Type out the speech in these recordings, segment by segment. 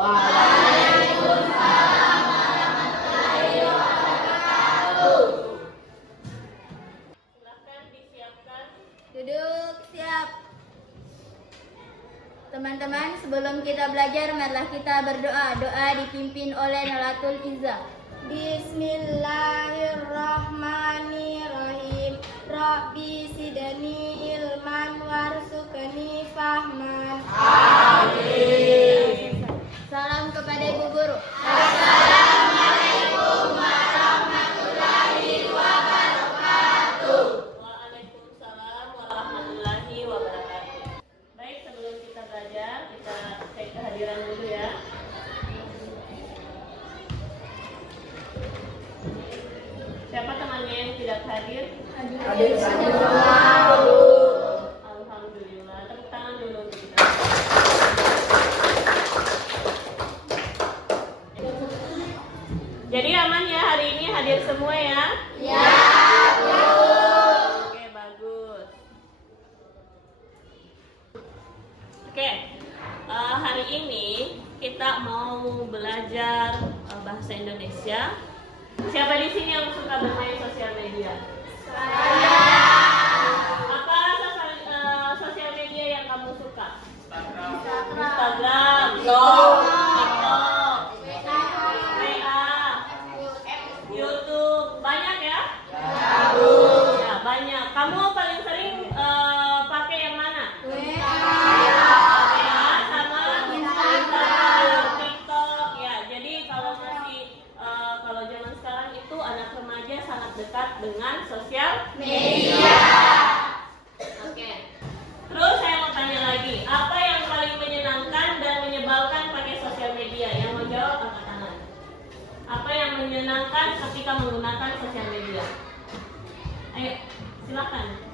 Waalaikumsalam warahmatullahi wabarakatuh. Silakan disiapkan. Duduk, siap. Teman-teman, sebelum kita belajar, marilah kita berdoa. Doa dipimpin oleh Nolatul Izzah. Bismillahirrahmanirrahim. Rabbi sidani ilman warzuqni fahman. Amin. Salam kepada Ibu Guru. Assalamualaikum warahmatullahi wabarakatuh. Waalaikumsalam warahmatullahi wabarakatuh. Baik, sebelum kita belajar, kita cek kehadiran dulu ya. Siapa temannya yang tidak hadir? Hadir Alhamdulillah. Tepuk tangan dulu untuk kita. Jadi aman ya hari ini, hadir semua ya? Ya. Oke, bagus. Oke, hari ini kita mau belajar bahasa Indonesia. Siapa di sini yang suka bermain sosial media? Apa sosial media yang kamu suka? Instagram, TikTok, WA, YouTube, banyak ya? Ya, banyak. Kamu paling sering pakai yang mana? WA sama Instagram, TikTok. Ya, jadi kalau kalau zaman sekarang itu anak remaja sangat dekat dengan sosial media. Oke. Terus saya mau tanya lagi, apa yang paling menyenangkan dan menyebalkan pakai sosial media? Yang mau jawab angkat tangan. Apa yang menyenangkan ketika menggunakan sosial media? Ayo, silakan.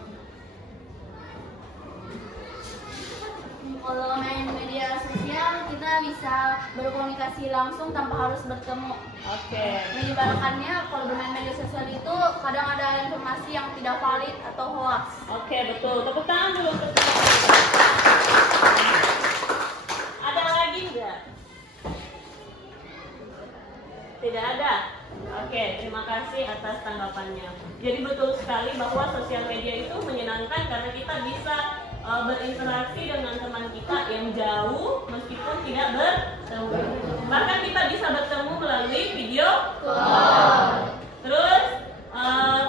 Kalau main media sosial, kita bisa berkomunikasi langsung tanpa harus bertemu. Oke. Menyebalkannya, kalau bermain media sosial itu kadang ada informasi yang tidak valid atau hoax. Oke, betul. Tepuk tangan dulu untuk kita. Ada lagi enggak? Tidak ada? Oke, terima kasih atas tanggapannya. Jadi betul sekali bahwa sosial media itu menyenangkan karena kita bisa berinteraksi dengan teman kita yang jauh meskipun tidak bertemu. Bahkan kita bisa bertemu melalui video call. Terus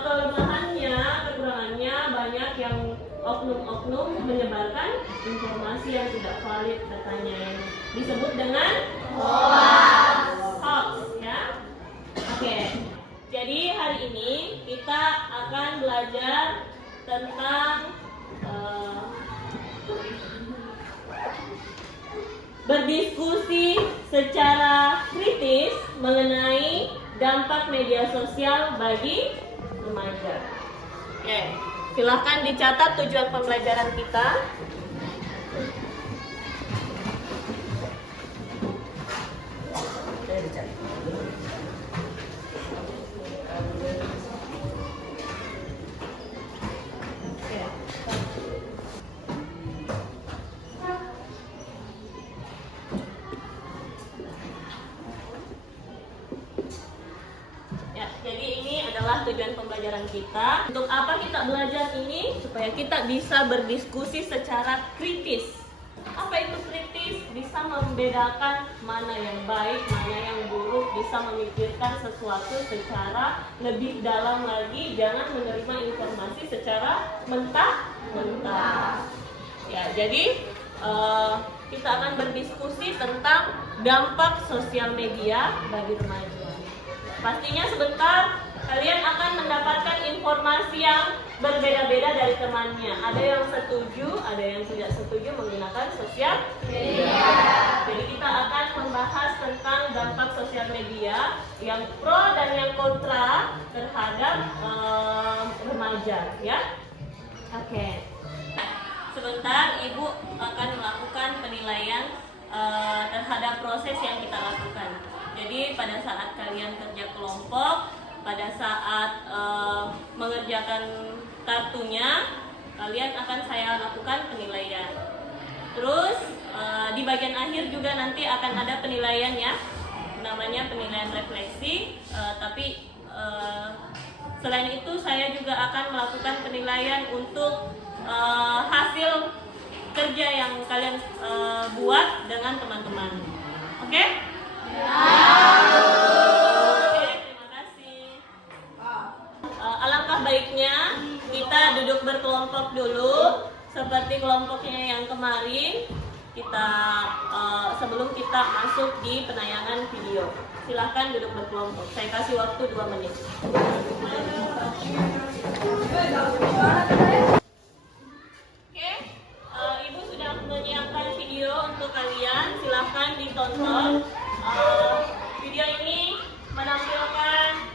kelemahannya, kekurangannya banyak yang oknum-oknum menyebarkan informasi yang tidak valid katanya, yang disebut dengan hoax ya. Oke. Jadi hari ini kita akan belajar tentang berdiskusi secara kritis mengenai dampak media sosial bagi remaja. Oke, silahkan dicatat tujuan pembelajaran kita. Jadi ini adalah tujuan pembelajaran kita. Untuk apa kita belajar ini? Supaya kita bisa berdiskusi secara kritis. Apa itu kritis? Bisa membedakan mana yang baik, mana yang buruk, bisa memikirkan sesuatu secara lebih dalam lagi, jangan menerima informasi secara mentah-mentah. Ya, jadi kita akan berdiskusi tentang dampak sosial media bagi remaja. Pastinya sebentar kalian akan mendapatkan informasi yang berbeda-beda dari temannya. Ada yang setuju, ada yang tidak setuju menggunakan sosial media. Jadi kita akan membahas tentang dampak sosial media yang pro dan yang kontra terhadap remaja, ya. Oke. Sebentar, Ibu akan melakukan penilaian terhadap proses yang kita lakukan. Jadi pada saat kalian kerja kelompok, pada saat mengerjakan kartunya, kalian akan saya lakukan penilaian. Terus di bagian akhir juga nanti akan ada penilaian ya, namanya penilaian refleksi. Tapi selain itu saya juga akan melakukan penilaian untuk hasil kerja yang kalian buat dengan teman-teman. Oke? Oke, terima kasih. Alangkah baiknya kita duduk berkelompok dulu seperti kelompoknya yang kemarin. Kita sebelum kita masuk di penayangan video. Silahkan duduk berkelompok. Saya kasih waktu 2 menit. Oke, Ibu sudah menyiapkan video untuk kalian. Silahkan ditonton. Video ini menampilkan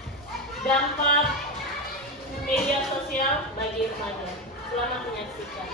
dampak media sosial bagi remaja. Selamat menyaksikan.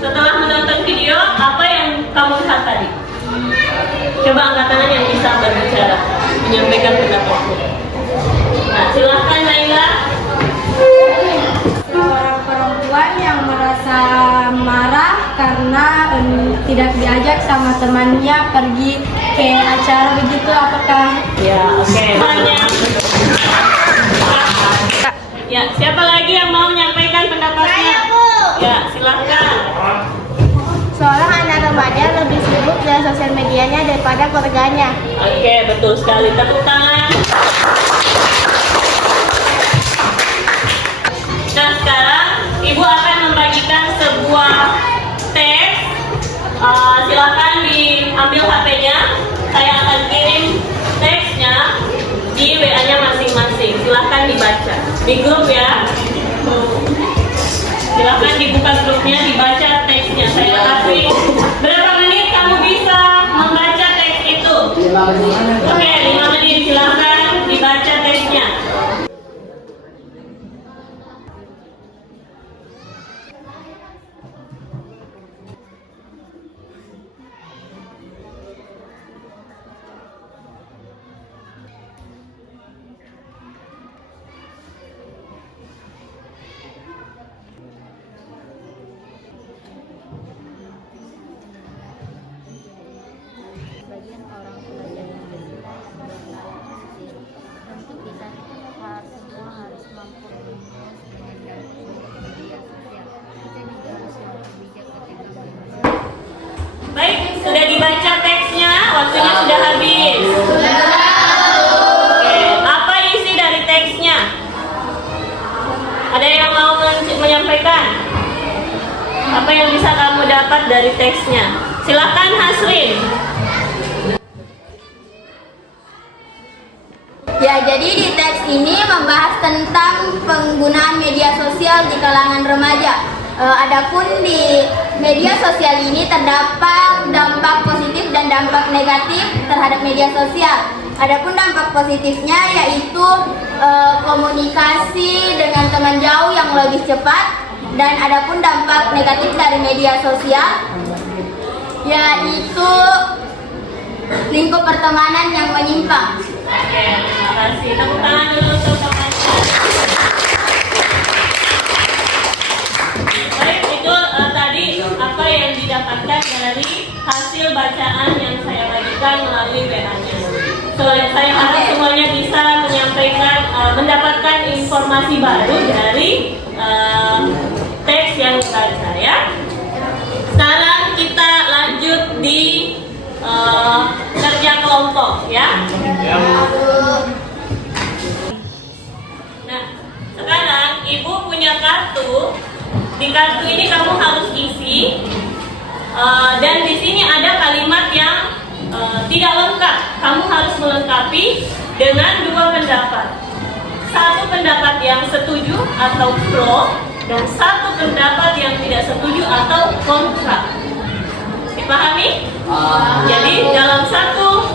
Setelah menonton video, apa yang kamu lihat tadi? Coba angkat tangan yang bisa berbicara, menyampaikan pendapatmu. Nah, silahkan Naila. Seorang perempuan yang merasa marah karena tidak diajak sama temannya pergi ke acara begitu, apakah? Ya, oke. Ya, siapa lagi yang mau menyampaikan pendapatnya? Saya, Bu. Ya, silahkan. Seorang anak remaja lebih sibuk dengan sosial medianya daripada keluarganya. Oke, betul sekali. Tepuk tangan. Nah, sekarang Ibu akan membagikan sebuah teks. Silakan diambil HP-nya. Saya akan kirim teksnya di WA-nya masing-masing. Silakan dibaca di grup ya. Silakan dibuka grupnya, dibaca teksnya. Saya kasih berapa menit kamu bisa membaca teks itu? 5 menit. Oke, 5 menit. Silakan dibaca teksnya. Sebagian orang pelajar yang berjuang berlari tentu kita semua harus mampu mengurus dengan media sosial. Kita juga harus lebih bijak ketika menggunakan. Baik, sudah dibaca teksnya, waktunya sudah habis. Oke, apa isi dari teksnya? Ada yang mau menyampaikan? Apa yang bisa kamu dapat dari teksnya? Silakan Hasrin. Ya, jadi di teks ini membahas tentang penggunaan media sosial di kalangan remaja. Adapun di media sosial ini terdapat dampak positif dan dampak negatif terhadap media sosial. Adapun dampak positifnya yaitu komunikasi dengan teman jauh yang lebih cepat, dan adapun dampak negatif dari media sosial yaitu lingkup pertemanan yang menyimpang. Oke, terima kasih. Tepuk tangan dulu untuk teman-teman. Baik, itu tadi apa yang didapatkan dari hasil bacaan yang saya bagikan melalui WA-nya. Saya harap semuanya bisa menyampaikan, mendapatkan informasi baru dari teks yang dibaca ya. Sekarang kita lanjut di kerja kelompok ya. Nah, sekarang Ibu punya kartu. Di kartu ini kamu harus isi, dan di sini ada kalimat yang tidak lengkap. Kamu harus melengkapi dengan dua pendapat. Satu pendapat yang setuju atau pro, dan satu pendapat yang tidak setuju atau kontra. Dipahami? Jadi dalam satu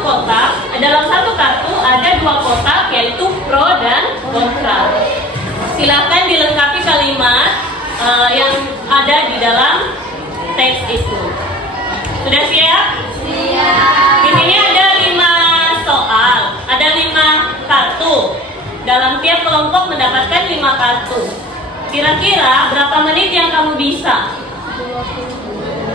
kotak, dalam satu kartu ada dua kotak, yaitu pro dan kontra. Silakan dilengkapi kalimat yang ada di dalam teks itu. Sudah siap? Siap. Di sini ada 5 soal, ada 5 kartu. Dalam tiap kelompok mendapatkan 5 kartu. Kira-kira berapa menit yang kamu bisa?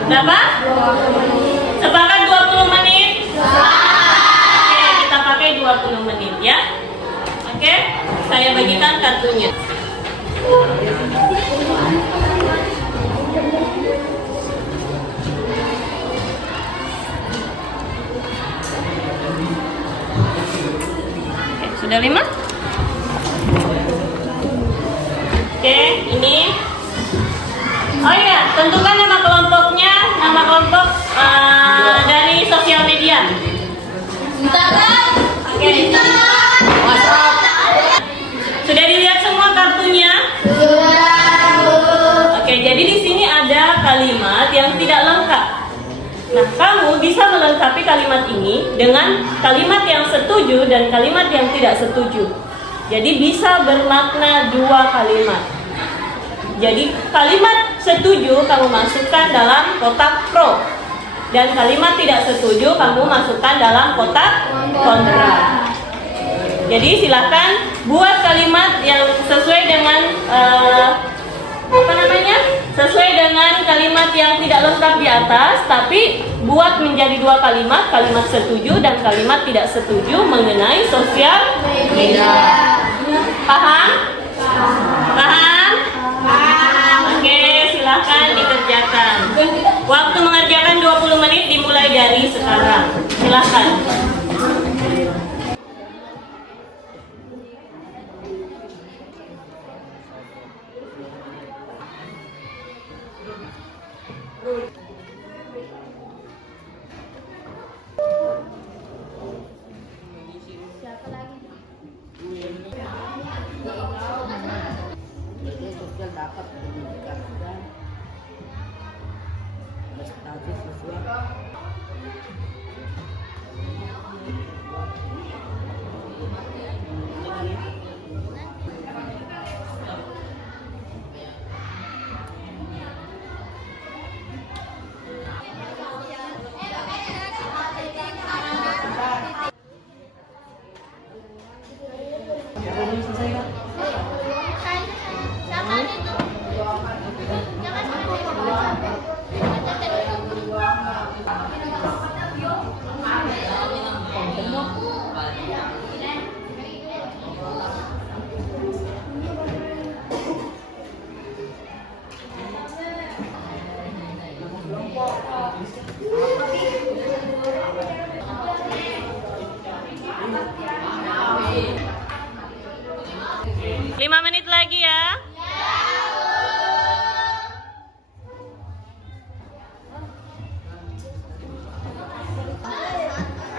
Berapa? 20 menit. Sepakat 20 menit? Oke, kita pakai 20 menit ya. Oke, saya bagikan kartunya. Oke, sudah 5? Oke, ini. Oh iya, tentukan nama kelompoknya, nama kelompok dari sosial media. Instagram. Oke. Sudah dilihat semua kartunya? Oke, jadi di sini ada kalimat yang tidak lengkap. Nah, kamu bisa melengkapi kalimat ini dengan kalimat yang setuju dan kalimat yang tidak setuju. Jadi bisa bermakna dua kalimat. Jadi kalimat setuju kamu masukkan dalam kotak pro, dan kalimat tidak setuju kamu masukkan dalam kotak kontra. Jadi silakan buat kalimat yang sesuai dengan sesuai dengan kalimat yang tidak lengkap di atas, tapi buat menjadi dua kalimat, kalimat setuju dan kalimat tidak setuju mengenai sosial media. Paham? Paham? Oke, silakan dikerjakan. Waktu mengerjakan 20 menit dimulai dari sekarang. Silakan. Media sosial dapat pendidikan dan prestasi siswa. Lima menit lagi ya.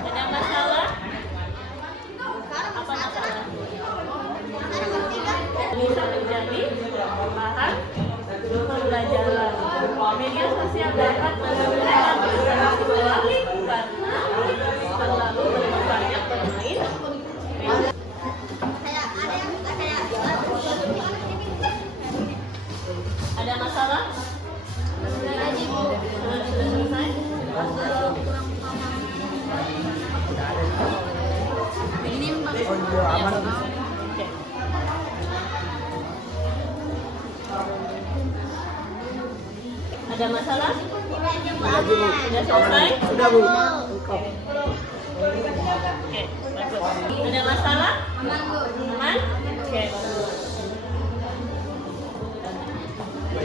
Ada masalah? Apa masalah? Bisa terjadi bahan pembelajaran. Media sosial dapat menurunkan siswa karena terlalu banyak bermain. Ada masalah? Sudah selesai? Ada masalah? Sudah selesai? Sudah Bu. Oke, bagus. Ada masalah? Aman? Oke, bagus.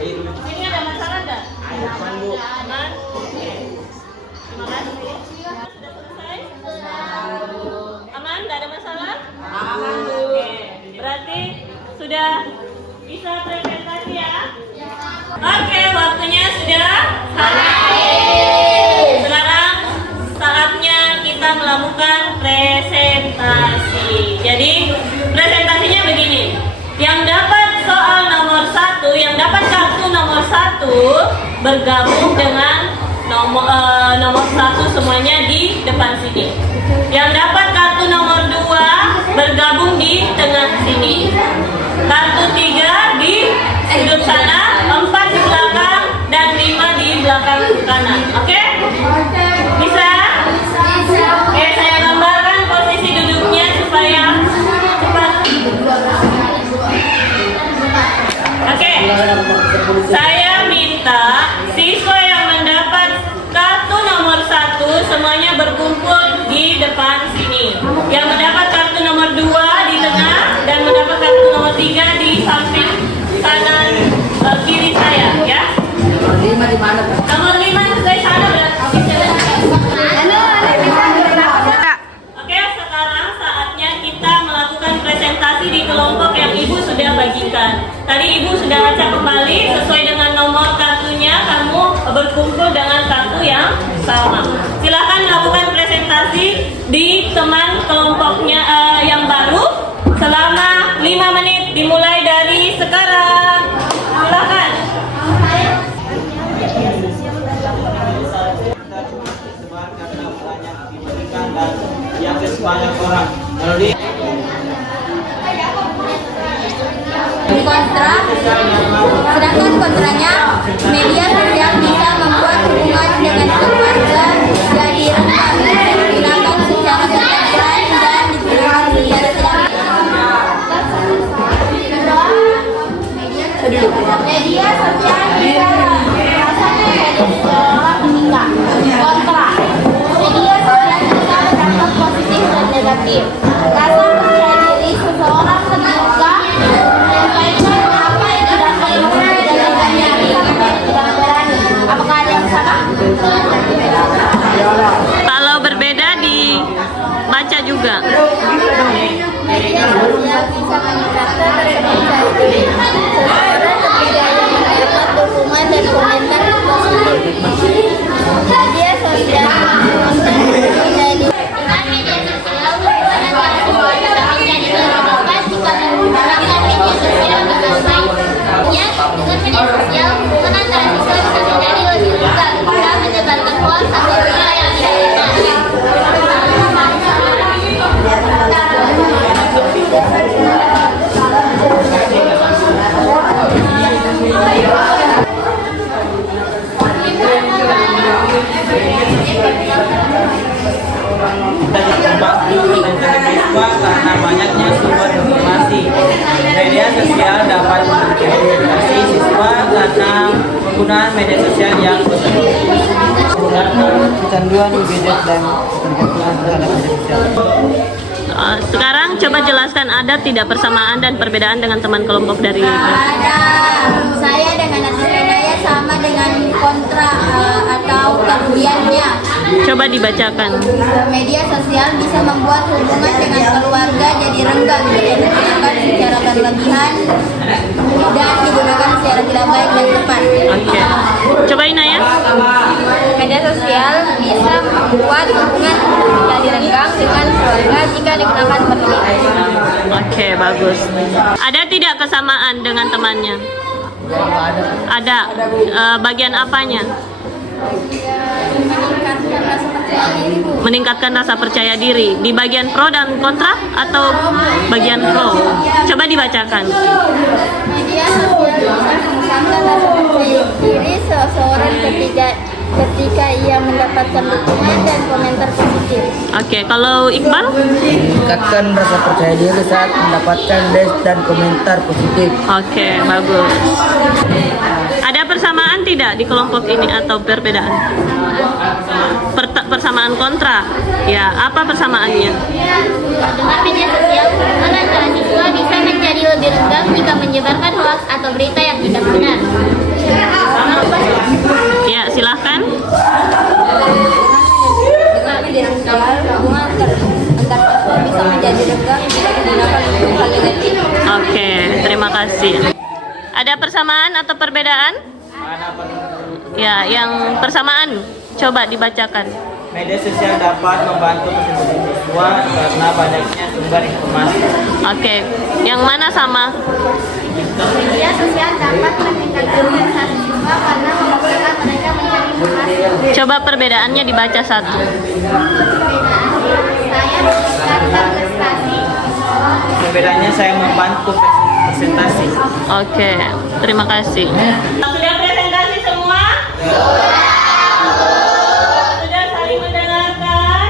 Ini ada masalah enggak? Aman Bu. Aman? Oke. Terima kasih. Sudah selesai? Aman? Enggak ada masalah? Aman Bu. Oke. Berarti sudah bisa presentasi ya? Oke, waktunya sudah habis. Sekarang bergabung dengan nomor 1 semuanya di depan sini. Yang dapat kartu nomor 2 bergabung di tengah sini. Kartu 3 di sudut sana, 4 di belakang, dan 5 di belakang kanan. Oke? Bisa? Oke, saya gambarkan posisi duduknya supaya cepat. Oke, saya minta siswa yang mendapat kartu nomor 1 semuanya berkumpul di depan sini. Yang mendapat kartu nomor 2 di tengah dan mendapat kartu nomor 3 di samping kanan kiri saya, ya. Nomor 5 di mana, Pak? Nomor 5 sebelah sana berarti. Oke, sekarang saatnya kita melakukan presentasi di kelompok yang Ibu sudah bagikan. Tadi Ibu sudah baca kembali sesuai dengan nomor kartunya, kamu berkumpul dengan kartu yang sama. Silakan melakukan presentasi di teman kelompoknya yang baru selama 5 menit dimulai dari sekarang. Silakan. Yang ke sebanyak orang. Kalau di Sedangkan kontranya, media sosial bisa membuat hubungan dengan keluarga jadi renggang, digunakan secara berlebihan dan digunakan secara tidak media sosial bisa rasanya menjadi seseorang meninggal. Kontra, media sosial bisa berdampak positif dan negatif. Rasa percaya diri seseorang terbuka menyampaikan apa yang dirasakan dan lainnya tidak berani. Apakah ada yang sama? Kalau berbeda dibaca juga. Media sosial bisa meningkatkan rasa percaya diri seseorang ketika ia mendapat dukungan dan komentar positif. Media sosial meningkatkan rasa percaya diri. Dengan media sosial, hubungan antara semua bisa menjadi lebih dekat jika menggunakan media sosial dengan baik. Ya, dengan media sosial, hubungan antara siswa bisa menjadi lebih dekat jika menyebarkan hoax atau berita yang tidak benar. karena banyaknya sumber informasi. Media sosial dapat mengedukasi siswa karena penggunaan media sosial yang Kecanduan gadget dan ketergantungan terhadap media sosial. Sekarang coba jelaskan ada tidak persamaan dan perbedaan dengan teman kelompok dari Ada, saya dengan anak saya sama dengan kontra atau kelebihannya. Coba dibacakan. Media sosial bisa membuat hubungan dengan keluarga jadi renggang jika digunakan secara berlebihan dan digunakan secara tidak baik dan tepat. Oke. Coba Inaya. Media sosial bisa membuat hubungan jadi renggang dengan keluarga jika digunakan berlebihan. Oke, bagus. Ada tidak kesamaan dengan temannya? Ada. Bagian apanya? Meningkatkan rasa percaya diri, Bu. Meningkatkan rasa percaya diri. Di bagian pro dan kontra atau bagian pro? Coba dibacakan. Media sosial bisa meningkatkan rasa percaya diri seseorang ketika ia mendapatkan dukungan dan komentar positif. Oke, kalau Iqbal? Meningkatkan rasa percaya diri saat mendapatkan like dan komentar positif. Oke, bagus. Ada persamaan tidak di kelompok ini atau perbedaan? Persamaan kontra. Ya, apa persamaannya? Dengan media sosial, hubungan antara siswa bisa menjadi lebih renggang jika menyebarkan hoax atau berita yang tidak benar. Ya, silahkan. Dengan media sosial, hubungan antar siswa bisa menjadi renggang jika digunakan untuk hal negatif. Oke, terima kasih. Ada persamaan atau perbedaan? Ya, yang persamaan coba dibacakan. media sosial dapat membantu perkembangan siswa karena banyaknya sumber informasi. Oke, yang mana sama? Media sosial dapat meningkatkan prestasi siswa karena memudahkan mereka mencari informasi. Coba perbedaannya dibaca satu. Perbedaannya, saya meningkatkan prestasi. Perbedaannya saya membantu presentasi. Oke, terima kasih. Sudah presentasi semua? Sudah saling mendengarkan?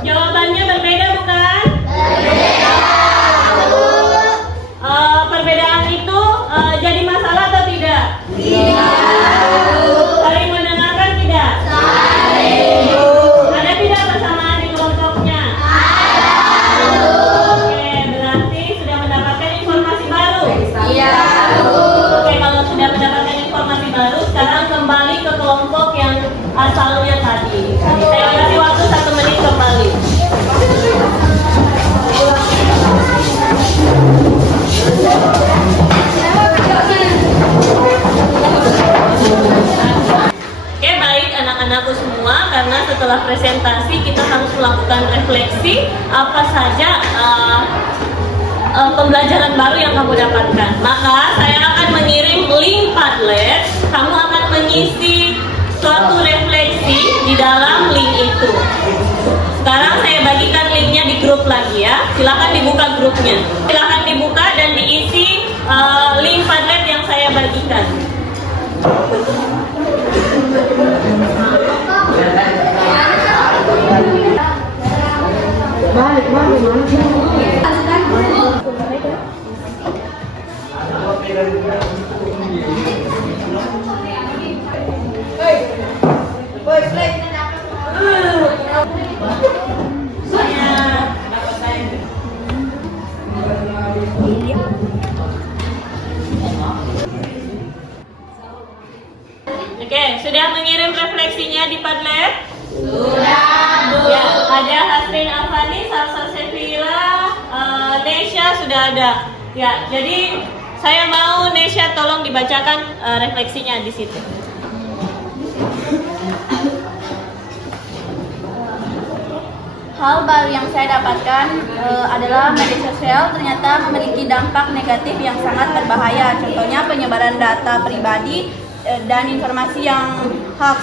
Jawabannya berbeda bukan? Perbedaan itu jadi masalah atau tidak? Saling mendengarkan tidak? Ada tidak persamaan di kelompoknya? Oke, berarti sudah mendapatkan informasi baru? Oke, kalau sudah mendapatkan informasi baru, sekarang kembali ke kelompok yang asalnya tadi. Saya kasih waktu 1 menit kembali. Oke, baik anak-anakku semua, karena setelah presentasi kita harus melakukan refleksi apa saja pembelajaran baru yang kamu dapatkan. Maka saya akan mengirim link Padlet. Kamu akan mengisi suatu refleksi di dalam link itu. Sekarang saya bagikan linknya di grup lagi ya. Silakan dibuka grupnya. Silakan dibuka dan diisi link Padlet yang saya bagikan. Oke, sudah mengirim refleksinya di Padlet? Sudah. Ya, ada Hasrin Afani, Salsa Sefira, Nesha sudah ada. Ya, jadi saya mau Nesha tolong dibacakan refleksinya di situ. Hal baru yang saya dapatkan adalah media sosial ternyata memiliki dampak negatif yang sangat berbahaya. Contohnya penyebaran data pribadi dan informasi yang hoax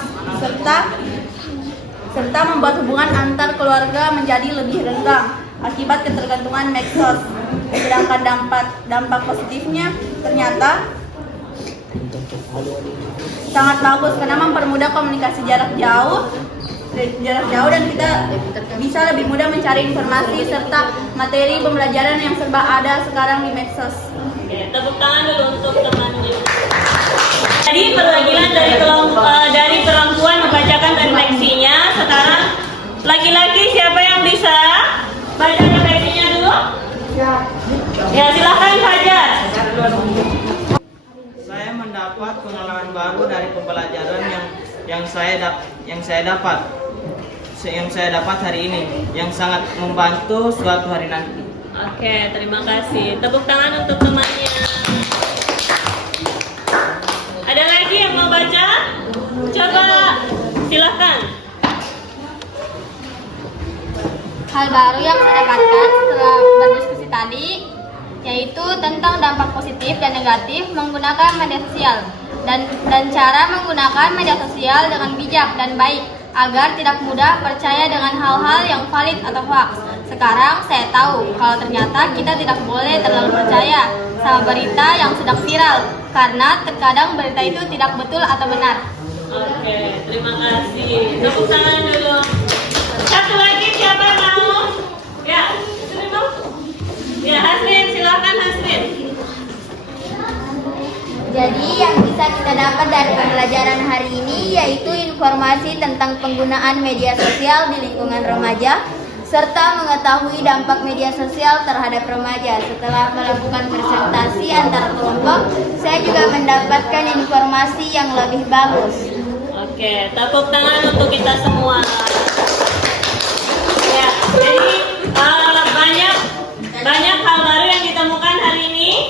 serta membuat hubungan antar keluarga menjadi lebih renggang akibat ketergantungan medsos. Sedangkan dampak positifnya ternyata sangat bagus karena mempermudah komunikasi jarak jauh dan kita bisa lebih mudah mencari informasi serta materi pembelajaran yang serba ada sekarang di medsos. Oke, tepuk tangan dulu untuk temannya. Tadi perwakilan dari perempuan membacakan refleksinya. Sekarang laki-laki siapa yang bisa baca refleksinya dulu? Ya, silakan Fajar. Saya mendapat pengalaman baru dari pembelajaran yang saya dapat hari ini, yang sangat membantu suatu hari nanti. Oke, terima kasih. Tepuk tangan untuk temannya. Ada lagi yang mau baca? Coba, silakan. Hal baru yang saya dapatkan setelah berdiskusi tadi yaitu tentang dampak positif dan negatif menggunakan media sosial dan cara menggunakan media sosial dengan bijak dan baik agar tidak mudah percaya dengan hal-hal yang valid atau hoax. Sekarang saya tahu kalau ternyata kita tidak boleh terlalu percaya sama berita yang sedang viral karena terkadang berita itu tidak betul atau benar. Oke, terima kasih. Tepuk tangan dulu. Satu lagi siapa mau? Ya, sini mau. Ya, Hasrin, silakan Hasrin. Jadi yang bisa kita dapat dari pembelajaran hari ini yaitu informasi tentang penggunaan media sosial di lingkungan remaja serta mengetahui dampak media sosial terhadap remaja. Setelah melakukan presentasi antar kelompok, saya juga mendapatkan informasi yang lebih bagus. Oke, tepuk tangan untuk kita semua. Ya, jadi banyak hal baru yang ditemukan hari ini.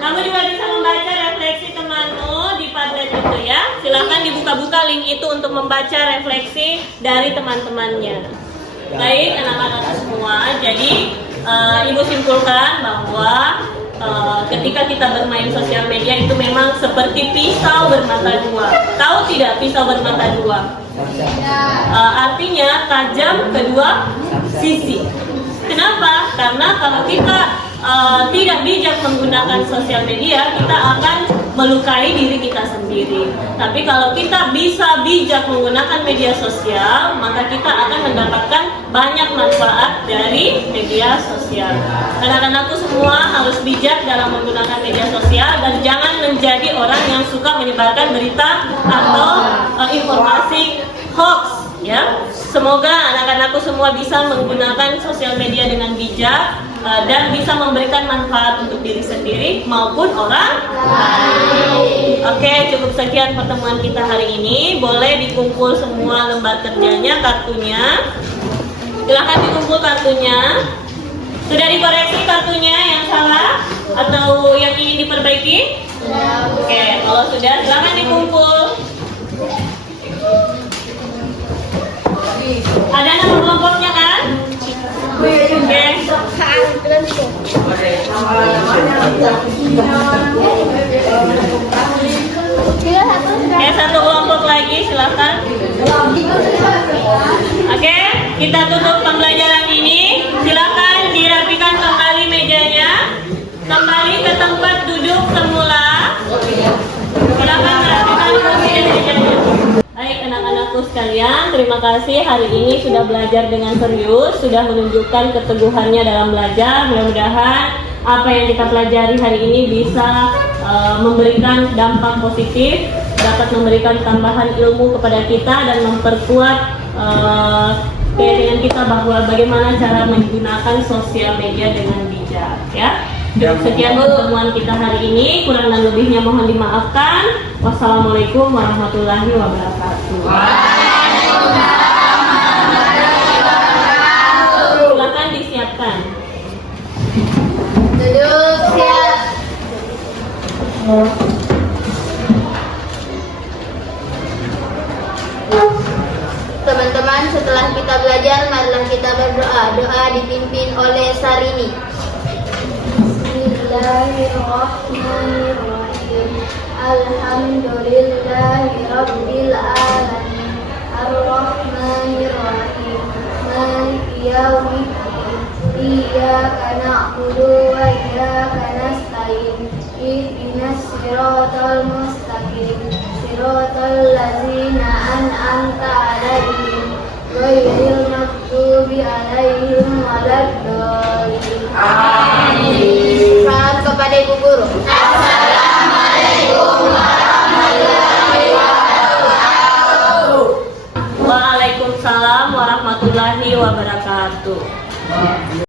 Kamu juga bisa membaca refleksi temanmu di Padlet itu ya. Silakan dibuka-buka link itu untuk membaca refleksi dari teman-temannya. Baik anak-anak semua, jadi Ibu simpulkan bahwa ketika kita bermain sosial media itu memang seperti pisau bermata dua. Tahu tidak pisau bermata dua? Artinya tajam kedua sisi. Kenapa? Karena kalau kita tidak bijak menggunakan sosial media, kita akan melukai diri kita sendiri. Tapi kalau kita bisa bijak menggunakan media sosial, maka kita akan mendapatkan banyak manfaat dari media sosial. Anak-anakku semua harus bijak dalam menggunakan media sosial dan jangan menjadi orang yang suka menyebarkan berita atau informasi hoax. Ya, semoga anak-anakku semua bisa menggunakan sosial media dengan bijak dan bisa memberikan manfaat untuk diri sendiri maupun orang lain. Oke, cukup sekian pertemuan kita hari ini. Boleh dikumpul semua lembar kerjanya, kartunya. Silahkan dikumpul kartunya. Sudah dikoreksi kartunya yang salah atau yang ingin diperbaiki? Oke, kalau sudah silahkan dikumpul. Ada nama kelompoknya kan? Oke. Satu kelompok lagi silakan. Oke, kita tutup pembelajaran ini. Silakan dirapikan kembali mejanya. Kembali ke tempat duduk semula. Silakan merapikan kursi dan mejanya. Baik anak-anakku sekalian, terima kasih hari ini sudah belajar dengan serius, sudah menunjukkan keteguhannya dalam belajar. Mudah-mudahan apa yang kita pelajari hari ini bisa memberikan dampak positif, dapat memberikan tambahan ilmu kepada kita dan memperkuat keyakinan kita bahwa bagaimana cara menggunakan sosial media dengan bijak. Ya. Sekian pertemuan kita hari ini, kurang dan lebihnya mohon dimaafkan. Wassalamualaikum warahmatullahi wabarakatuh. Silakan disiapkan. Duduk siap. Teman-teman, setelah kita belajar, marilah kita berdoa. Doa dipimpin oleh Sarini. Bismillahirrahmanirrahim. Alhamdulillahi rabbil alamin. Ar-Rahmanirrahim. Maliki yaumiddin. Iyyaka na'budu wa iyyaka nasta'in. Ihdinas siratal mustaqim. Siratal ladzina an'amta 'alaihim ghairil maghdubi 'alaihim waladdallin. Amin. Salam kepada Ibu Guru. Assalamualaikum warahmatullahi wabarakatuh. Waalaikumsalam warahmatullahi wabarakatuh.